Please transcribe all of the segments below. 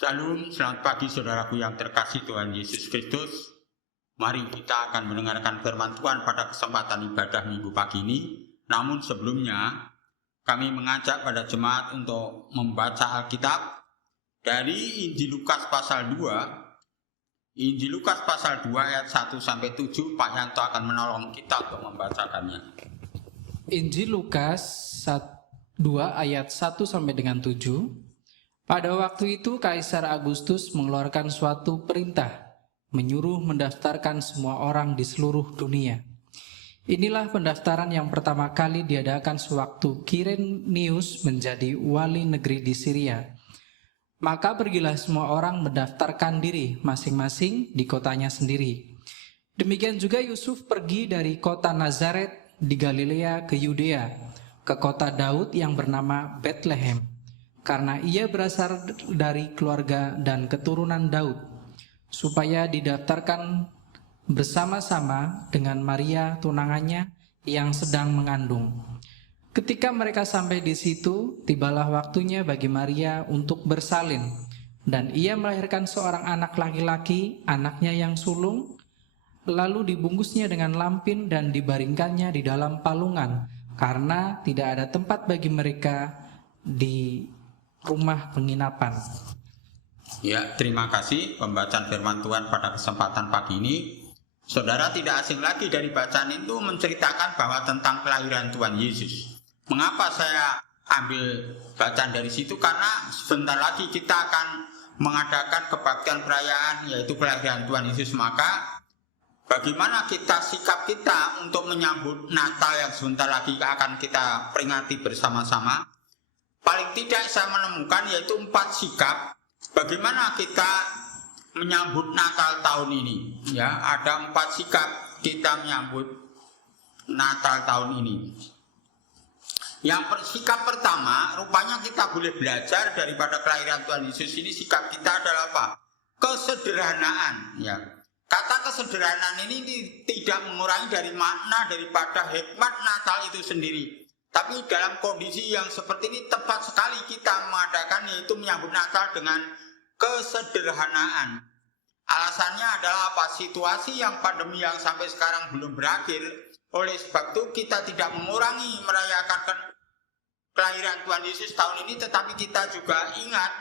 Salam, selamat pagi saudaraku yang terkasih Tuhan Yesus Kristus. Mari kita akan mendengarkan firman Tuhan pada kesempatan ibadah minggu pagi ini. Namun sebelumnya, kami mengajak pada jemaat untuk membaca Alkitab dari Injil Lukas pasal 2. Injil Lukas pasal 2 ayat 1-7, Pak Yanto akan menolong kita untuk membacakannya. Injil Lukas 2 ayat 1-7. Pada waktu itu Kaisar Agustus mengeluarkan suatu perintah, menyuruh mendaftarkan semua orang di seluruh dunia. Inilah pendaftaran yang pertama kali diadakan sewaktu Kirenius menjadi wali negeri di Syria. Maka pergilah semua orang mendaftarkan diri masing-masing di kotanya sendiri. Demikian juga Yusuf pergi dari kota Nazaret di Galilea ke Yudea, ke kota Daud yang bernama Betlehem, karena ia berasal dari keluarga dan keturunan Daud, supaya didaftarkan bersama-sama dengan Maria tunangannya yang sedang mengandung. Ketika mereka sampai di situ, tibalah waktunya bagi Maria untuk bersalin, dan ia melahirkan seorang anak laki-laki, anaknya yang sulung, lalu dibungkusnya dengan lampin dan dibaringkannya di dalam palungan, karena tidak ada tempat bagi mereka di rumah penginapan. Ya, terima kasih pembacaan firman Tuhan pada kesempatan pagi ini. Saudara, tidak asing lagi dari bacaan itu menceritakan bahwa tentang kelahiran Tuhan Yesus. Mengapa saya ambil bacaan dari situ? Karena sebentar lagi kita akan mengadakan kebaktian perayaan, yaitu kelahiran Tuhan Yesus. Maka bagaimana sikap kita untuk menyambut Natal yang sebentar lagi akan kita peringati bersama-sama? Paling tidak saya menemukan yaitu 4 sikap bagaimana kita menyambut Natal tahun ini. Ya, ada 4 sikap kita menyambut Natal tahun ini. Yang sikap pertama, rupanya kita boleh belajar daripada kelahiran Tuhan Yesus ini. Sikap kita adalah apa? Kesederhanaan. Ya, kata kesederhanaan ini tidak mengurangi dari makna daripada hikmat Natal itu sendiri. Tapi dalam kondisi yang seperti ini tepat sekali kita mengadakan, yaitu menyambut Natal dengan kesederhanaan. Alasannya adalah apa? Situasi yang pandemi yang sampai sekarang belum berakhir. Oleh sebab itu kita tidak mengurangi merayakan kelahiran Tuhan Yesus tahun ini, tetapi kita juga ingat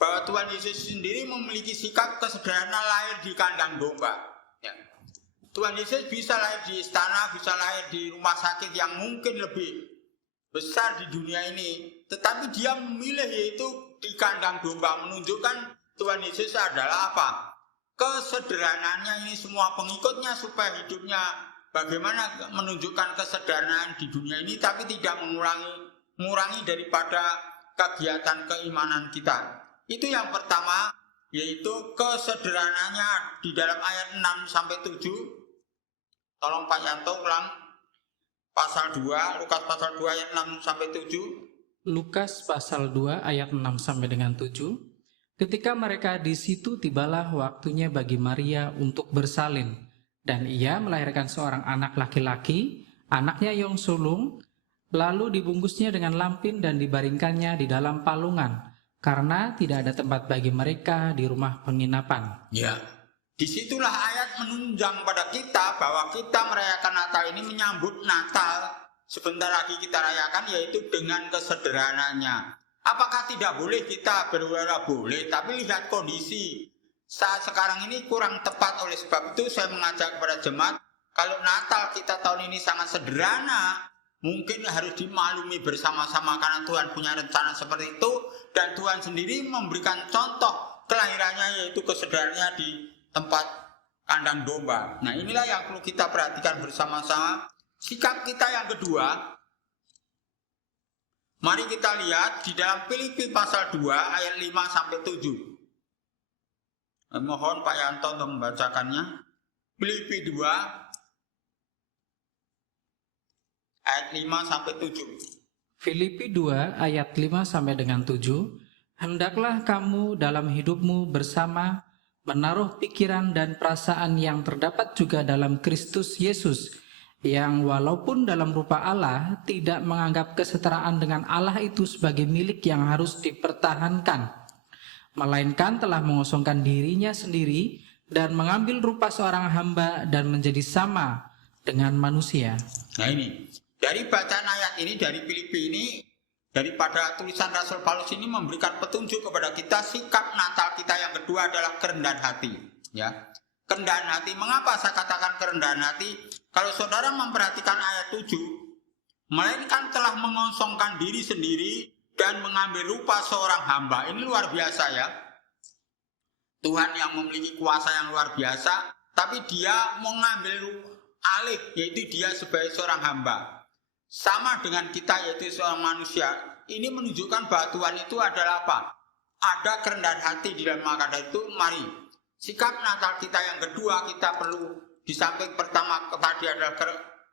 bahwa Tuhan Yesus sendiri memiliki sikap kesederhanaan, lahir di kandang domba. Ya. Tuhan Yesus bisa lahir di istana, bisa lahir di rumah sakit yang mungkin lebih besar di dunia ini, tetapi dia memilih yaitu di kandang domba, menunjukkan Tuhan Yesus adalah apa? Kesederhanaannya ini semua pengikutnya supaya hidupnya bagaimana menunjukkan kesederhanaan di dunia ini, tapi tidak mengurangi daripada kegiatan keimanan kita. Itu yang pertama, yaitu kesederhanaannya di dalam ayat 6-7. Tolong Pak Yanto ulang. Pasal 2, Lukas pasal 2 ayat 6-7. Lukas pasal 2 ayat 6-7. Ketika mereka di situ, tibalah waktunya bagi Maria untuk bersalin, dan ia melahirkan seorang anak laki-laki, anaknya yang sulung, lalu dibungkusnya dengan lampin dan dibaringkannya di dalam palungan, karena tidak ada tempat bagi mereka di rumah penginapan. Ya, disitulah ayat menunjang pada kita bahwa kita merayakan Natal ini, menyambut Natal sebentar lagi kita rayakan, yaitu dengan kesederhanaannya. Apakah tidak boleh kita berwara? Boleh, tapi lihat kondisi saat sekarang ini kurang tepat. Oleh sebab itu saya mengajak kepada jemaat, kalau Natal kita tahun ini sangat sederhana, mungkin harus dimaklumi bersama-sama karena Tuhan punya rencana seperti itu, dan Tuhan sendiri memberikan contoh kelahirannya yaitu kesederhanaannya di tempat kandang domba. Nah, inilah yang perlu kita perhatikan bersama-sama. Sikap kita yang kedua, mari kita lihat di dalam Filipi pasal 2 ayat 5-7. Mohon Pak Yanto untuk membacakannya. Filipi 2 ayat 5-7. Filipi 2 ayat 5-7. Hendaklah kamu dalam hidupmu bersama menaruh pikiran dan perasaan yang terdapat juga dalam Kristus Yesus, yang walaupun dalam rupa Allah tidak menganggap kesetaraan dengan Allah itu sebagai milik yang harus dipertahankan, melainkan telah mengosongkan dirinya sendiri dan mengambil rupa seorang hamba dan menjadi sama dengan manusia. Nah ini, dari bacaan ayat ini, dari Filipi ini, daripada tulisan Rasul Paulus ini memberikan petunjuk kepada kita, sikap Natal kita yang kedua adalah kerendahan hati. Ya, kerendahan hati. Mengapa saya katakan kerendahan hati? Kalau saudara memperhatikan ayat 7, melainkan telah mengosongkan diri sendiri dan mengambil rupa seorang hamba. Ini luar biasa ya. Tuhan yang memiliki kuasa yang luar biasa, tapi dia mengambil alih, yaitu dia sebagai seorang hamba. Sama dengan kita, yaitu seorang manusia. Ini menunjukkan bahwa Tuhan itu adalah apa? Ada kerendahan hati di dalam makna itu. Mari, sikap Natal kita yang kedua, kita perlu di samping pertama tadi adalah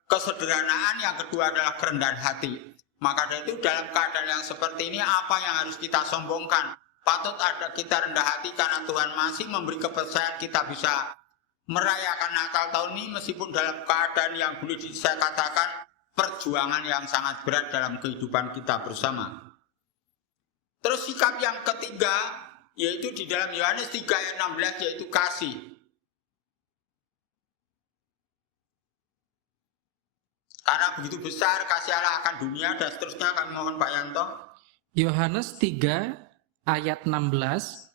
kesederhanaan, yang kedua adalah kerendahan hati. Maka dari itu dalam keadaan yang seperti ini, apa yang harus kita sombongkan? Patut ada kita rendah hati karena Tuhan masih memberi kepercayaan kita bisa merayakan Natal tahun ini meskipun dalam keadaan yang boleh saya katakan perjuangan yang sangat berat dalam kehidupan kita bersama. Terus sikap yang ketiga yaitu di dalam Yohanes 3 ayat 16 yaitu kasih. Karena begitu besar kasih Allah akan dunia dan seterusnya, kami mohon Pak Yanto. Yohanes 3 ayat 16,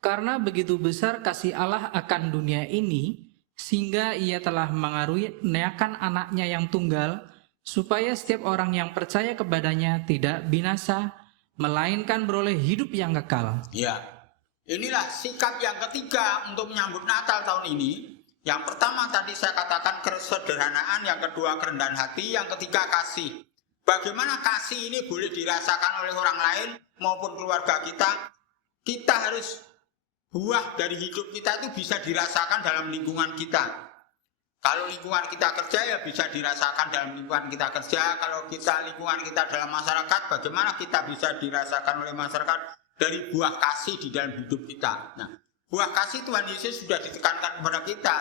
karena begitu besar kasih Allah akan dunia ini, sehingga ia telah mengaruniakan anaknya yang tunggal, supaya setiap orang yang percaya kepadanya tidak binasa, melainkan beroleh hidup yang kekal. Ya, inilah sikap yang ketiga untuk menyambut Natal tahun ini. Yang pertama tadi saya katakan kesederhanaan, yang kedua kerendahan hati, yang ketiga kasih. Bagaimana kasih ini boleh dirasakan oleh orang lain maupun keluarga kita? Kita harus buah dari hidup kita itu bisa dirasakan dalam lingkungan kita. Kalau lingkungan kita kerja ya bisa dirasakan dalam lingkungan kita kerja. Kalau lingkungan kita dalam masyarakat, bagaimana kita bisa dirasakan oleh masyarakat dari buah kasih di dalam hidup kita. Nah, buah kasih Tuhan Yesus sudah ditekankan kepada kita.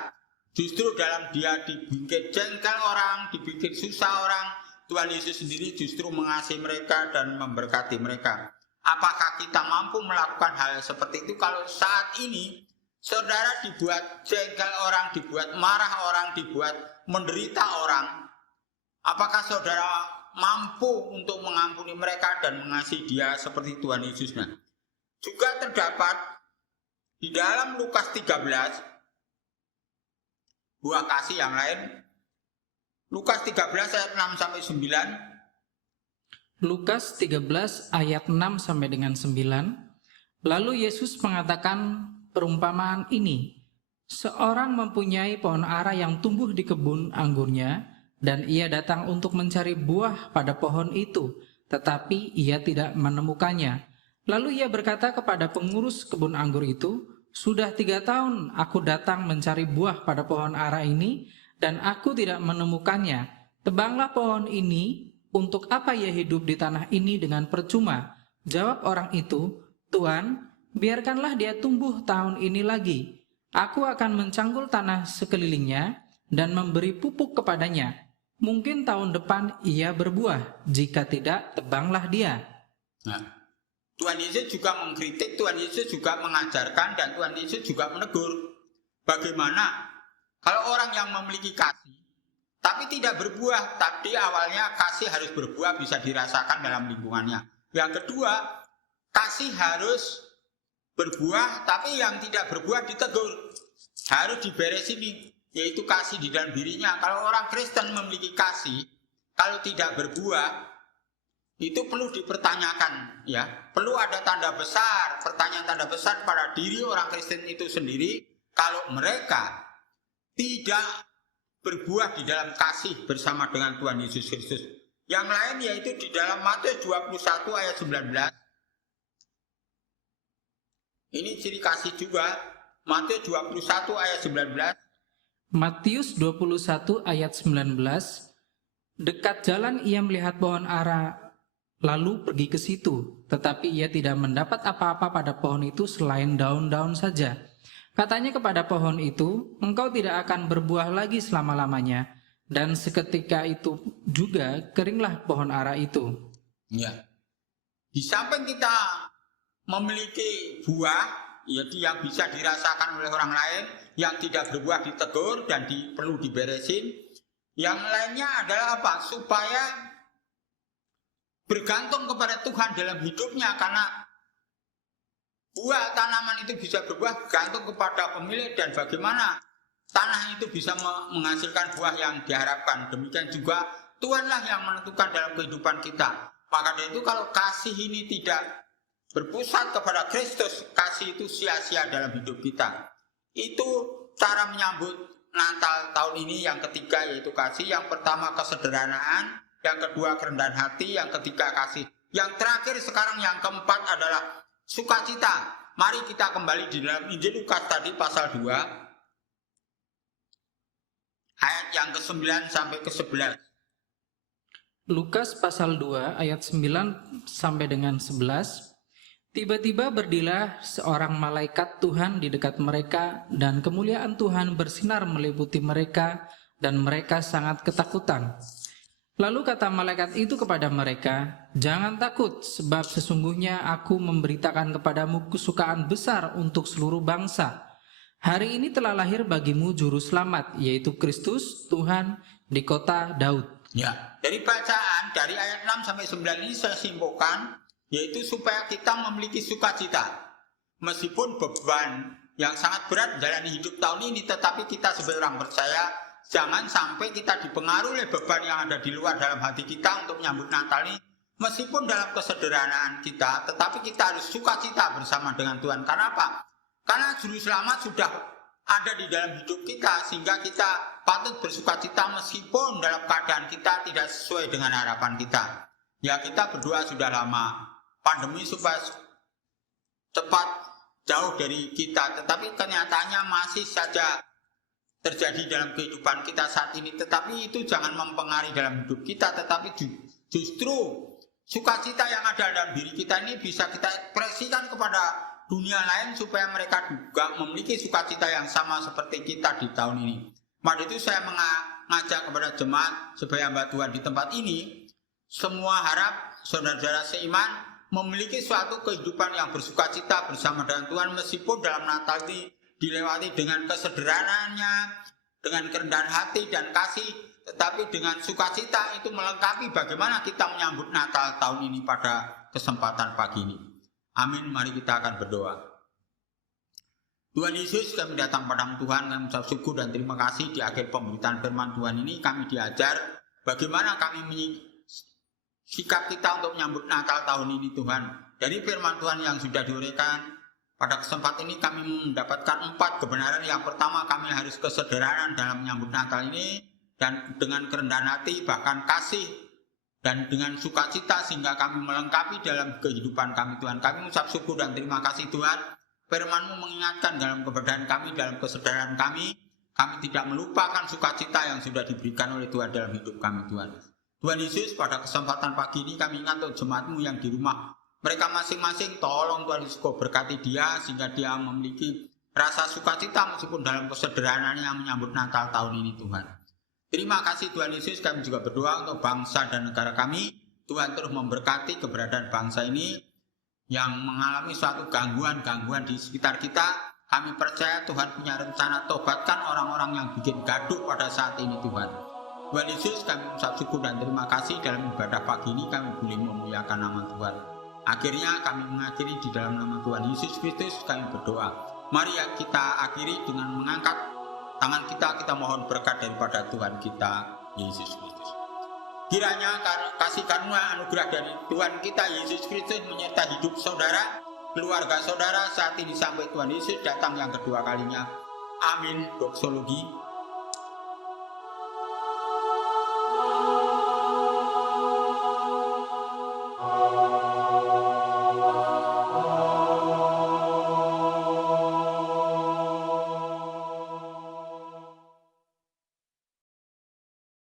Justru dalam dia dibikin jengkel orang, dibikin susah orang, Tuhan Yesus sendiri justru mengasihi mereka dan memberkati mereka. Apakah kita mampu melakukan hal seperti itu? Kalau saat ini saudara dibuat jengkel orang, dibuat marah orang, dibuat menderita orang, apakah saudara mampu untuk mengampuni mereka dan mengasihi dia seperti Tuhan Yesus? Nah, juga terdapat di dalam Lukas 13 buah kasih yang lain. Lukas 13 ayat 6 sampai 9. Lukas 13 ayat 6 sampai dengan 9. Lalu Yesus mengatakan perumpamaan ini. Seorang mempunyai pohon ara yang tumbuh di kebun anggurnya, dan ia datang untuk mencari buah pada pohon itu, tetapi ia tidak menemukannya. Lalu ia berkata kepada pengurus kebun anggur itu, "Sudah 3 tahun aku datang mencari buah pada pohon ara ini, dan aku tidak menemukannya. Tebanglah pohon ini, untuk apa ia hidup di tanah ini dengan percuma?" Jawab orang itu, "Tuan, biarkanlah dia tumbuh tahun ini lagi. Aku akan mencangkul tanah sekelilingnya dan memberi pupuk kepadanya. Mungkin tahun depan ia berbuah, jika tidak, tebanglah dia." Nah, Tuhan Yesus juga mengkritik, Tuhan Yesus juga mengajarkan, dan Tuhan Yesus juga menegur. Bagaimana kalau orang yang memiliki kasih, tapi tidak berbuah, tapi awalnya kasih harus berbuah, bisa dirasakan dalam lingkungannya. Yang kedua, kasih harus berbuah, tapi yang tidak berbuah ditegur. Harus diberesin, yaitu kasih di dalam dirinya. Kalau orang Kristen memiliki kasih, kalau tidak berbuah, itu perlu dipertanyakan, ya. Perlu ada tanda besar, pertanyaan tanda besar pada diri orang Kristen itu sendiri. Kalau mereka tidak berbuah di dalam kasih bersama dengan Tuhan Yesus Kristus. Yang lain yaitu di dalam Matius 21 ayat 19. Ini ciri kasih juga. Matius 21 ayat 19. Matius 21 ayat 19. Dekat jalan ia melihat pohon ara, lalu pergi ke situ. Tetapi ia tidak mendapat apa-apa pada pohon itu selain daun-daun saja. Katanya kepada pohon itu, "Engkau tidak akan berbuah lagi selama-lamanya." Dan seketika itu juga keringlah pohon ara itu. Ya. Di samping kita memiliki buah, yaitu yang bisa dirasakan oleh orang lain, yang tidak berbuah ditegur dan perlu diberesin. Yang lainnya adalah apa? Supaya bergantung kepada Tuhan dalam hidupnya, karena buah tanaman itu bisa berbuah bergantung kepada pemilik dan bagaimana tanah itu bisa menghasilkan buah yang diharapkan. Demikian juga Tuhanlah yang menentukan dalam kehidupan kita. Maka dari itu kalau kasih ini tidak berpusat kepada Kristus, kasih itu sia-sia dalam hidup kita. Itu cara menyambut Natal tahun ini yang ketiga, yaitu kasih. Yang pertama kesederhanaan, yang kedua kerendahan hati, yang ketiga kasih. Yang terakhir sekarang yang keempat adalah sukacita. Mari kita kembali di dalam Injil Lukas tadi pasal 2 ayat yang ke-9 sampai ke-11. Lukas pasal 2 ayat 9 sampai dengan 11. Tiba-tiba berdirilah seorang malaikat Tuhan di dekat mereka, dan kemuliaan Tuhan bersinar meliputi mereka, dan mereka sangat ketakutan. Lalu kata malaikat itu kepada mereka, "Jangan takut, sebab sesungguhnya aku memberitakan kepadamu kesukaan besar untuk seluruh bangsa. Hari ini telah lahir bagimu juru selamat, yaitu Kristus Tuhan di kota Daud." Ya, dari bacaan dari ayat 6 sampai 9 ini saya simpulkan, yaitu supaya kita memiliki sukacita. Meskipun beban yang sangat berat menjalani hidup tahun ini, tetapi kita sebagai orang percaya jangan sampai kita dipengaruhi oleh beban yang ada di luar dalam hati kita untuk menyambut Natal ini. Meskipun dalam kesederhanaan kita, tetapi kita harus sukacita bersama dengan Tuhan. Karena apa? Karena juru selamat sudah ada di dalam hidup kita, sehingga kita patut bersukacita meskipun dalam keadaan kita tidak sesuai dengan harapan kita. Ya, kita berdoa sudah lama pandemi supaya cepat jauh dari kita, tetapi kenyataannya masih saja terjadi dalam kehidupan kita saat ini. Tetapi itu jangan mempengaruhi dalam hidup kita, tetapi justru sukacita yang ada dalam diri kita ini bisa kita ekspresikan kepada dunia lain supaya mereka juga memiliki sukacita yang sama seperti kita di tahun ini. Maka itu saya mengajak kepada jemaat sebagai hamba Tuhan di tempat ini, semua harap saudara-saudara seiman memiliki suatu kehidupan yang bersukacita bersama dengan Tuhan, meskipun dalam Natal ini dilewati dengan kesederhanaannya, dengan kerendahan hati dan kasih, tetapi dengan sukacita itu melengkapi bagaimana kita menyambut Natal tahun ini pada kesempatan pagi ini. Amin, mari kita akan berdoa. Tuhan Yesus, kami datang padamu Tuhan, kami mengucap syukur dan terima kasih di akhir pemberitaan firman Tuhan ini. Kami diajar bagaimana kami sikap kita untuk menyambut Natal tahun ini Tuhan. Dari firman Tuhan yang sudah diuraikan, pada kesempatan ini kami mendapatkan 4 kebenaran. Yang pertama, kami harus kesederhanaan dalam menyambut Natal ini, dan dengan kerendahan hati, bahkan kasih, dan dengan sukacita sehingga kami melengkapi dalam kehidupan kami Tuhan. Kami mengucap syukur dan terima kasih Tuhan. Firman-Mu mengingatkan dalam keberadaan kami, dalam kesederhanaan kami tidak melupakan sukacita yang sudah diberikan oleh Tuhan dalam hidup kami Tuhan. Tuhan Yesus, pada kesempatan pagi ini kami ingat untuk jemaat-Mu yang di rumah. Mereka masing-masing tolong Tuhan Yesus kau berkati dia sehingga dia memiliki rasa sukacita meskipun dalam kesederhanaannya menyambut Natal tahun ini Tuhan. Terima kasih Tuhan Yesus, kami juga berdoa untuk bangsa dan negara kami. Tuhan terus memberkati keberadaan bangsa ini yang mengalami suatu gangguan-gangguan di sekitar kita. Kami percaya Tuhan punya rencana, tobatkan orang-orang yang bikin gaduh pada saat ini Tuhan. Tuhan Yesus, kami mengucap syukur dan terima kasih dalam ibadah pagi ini kami boleh memuliakan nama Tuhan. Akhirnya kami mengakhiri di dalam nama Tuhan Yesus Kristus kami berdoa. Mari kita akhiri dengan mengangkat tangan kita mohon berkat daripada Tuhan kita Yesus Kristus. Kiranya kasih karunia anugerah dari Tuhan kita Yesus Kristus menyertai hidup saudara, keluarga saudara saat ini sampai Tuhan Yesus datang yang kedua kalinya. Amin. Doksologi.